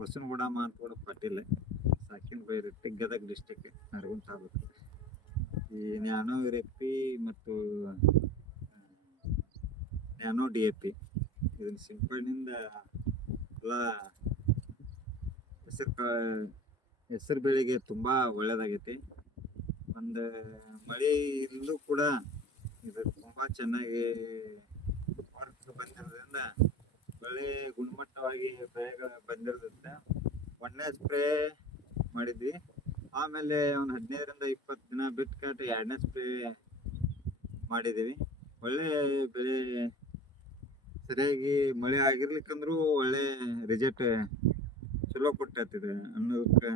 ಬಸವನಗುಡ ಮಾನಗೌಡ Patil, ಸಾಕಿನ ಬೈರಟ್ಟಿ, Gadag district, Nargund taluk. ಈ nano ಯುರೇಪಿ ಮತ್ತು nano DAP ಇದನ್ನ ಸಿಂಪಡಣೆಯಿಂದ ಎಲ್ಲ ಹೆಸರು ಬೆಳೆಗೆ ತುಂಬಾ ಒಳ್ಳೇದಾಗೈತಿ. ಒಂದು ಮಳೆ ಇಲ್ಲೂ ಕೂಡ ಇದು ತುಂಬಾ ಚೆನ್ನಾಗಿ ಬಂದಿರೋದ್ರಿಂದ ಒಳ್ಳೆ ಗುಣಮಟ್ಟವಾಗಿ ಬೆಳೆಗಳು ಬಂದಿರೋದ್ರಿಂದ ಒಂದನೇ ಸ್ಪ್ರೇ ಮಾಡಿದ್ವಿ. ಆಮೇಲೆ ಒಂದು 15ರಿಂದ 20 ದಿನ ಬಿಟ್ಕೊಂಡು 2ನೇ ಸ್ಪ್ರೇ ಮಾಡಿದ್ದೀವಿ. ಒಳ್ಳೆ ಬೆಳೆ ಸರಿಯಾಗಿ ಮಳೆ ಆಗಿರ್ಲಿಕ್ಕಂದ್ರೂ ಒಳ್ಳೆ ರಿಸಲ್ಟ್ ಚಲೋ ಕೊಟ್ಟೈತಿದೆ ಅನ್ನೋದಕ್ಕೆ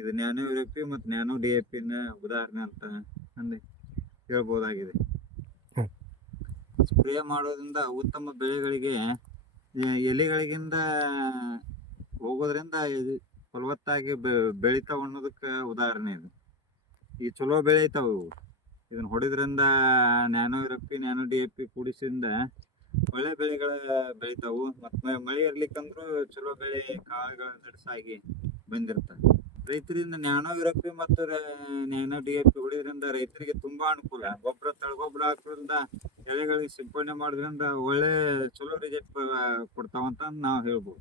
ಇದು ನ್ಯಾನೋ ಯುರೇಪಿ ಮತ್ತು ನ್ಯಾನೋ DAP ಉದಾಹರಣೆ ಅಂತ ಅಂದು ಹೇಳ್ಬೋದಾಗಿದೆ. ಸ್ಪ್ರೇ ಮಾಡೋದ್ರಿಂದ ಉತ್ತಮ ಬೆಳೆಗಳಿಗೆ ಎಲೆಗಳಿಗಿಂದ ಹೋಗೋದ್ರಿಂದ ಇದು ಫಲವತ್ತಾಗಿ ಬೆಳಿತಾವ ಅನ್ನೋದಕ್ಕೆ ಉದಾಹರಣೆ ಇದು. ಈ ಚಲೋ ಬೆಳಿತಾವು ಇದನ್ನ ಹೊಡಿದ್ರಿಂದ ನ್ಯಾನೋ ಯುರೇಪಿ ನ್ಯಾನೋ DAP ಕೂಡಿಸಿಂದ ಒಳ್ಳೆ ಬೆಳೆಗಳ ಬೆಳಿತಾವು. ಮತ್ತು ಮಳೆ ಇರ್ಲಿಕ್ಕಂದ್ರೂ ಚಲೋ ಬೆಳೆ ಕಾಳುಗಳ ದಡಸಾಗಿ ಬಂದಿರ್ತವೆ. ರೈತರಿಂದ ನ್ಯಾನೋ ಯುರೇಪಿ ಮತ್ತು ನ್ಯಾನೋ DAP ಹೊಡಿದ್ರಿಂದ ರೈತರಿಗೆ ತುಂಬಾ ಅನುಕೂಲ. ತಳಗೊಬ್ಬರ ಹಾಕೋದ್ರಿಂದ ಎಲೆಗಳಿಗೆ ಸಿಂಪಡಣೆ ಮಾಡೋದ್ರಿಂದ ಒಳ್ಳೆ ಚಲೋ ರಿಸಲ್ಟ್ ಕೊಡ್ತಾವಂತ ನಾವು ಹೇಳ್ಬೋದು.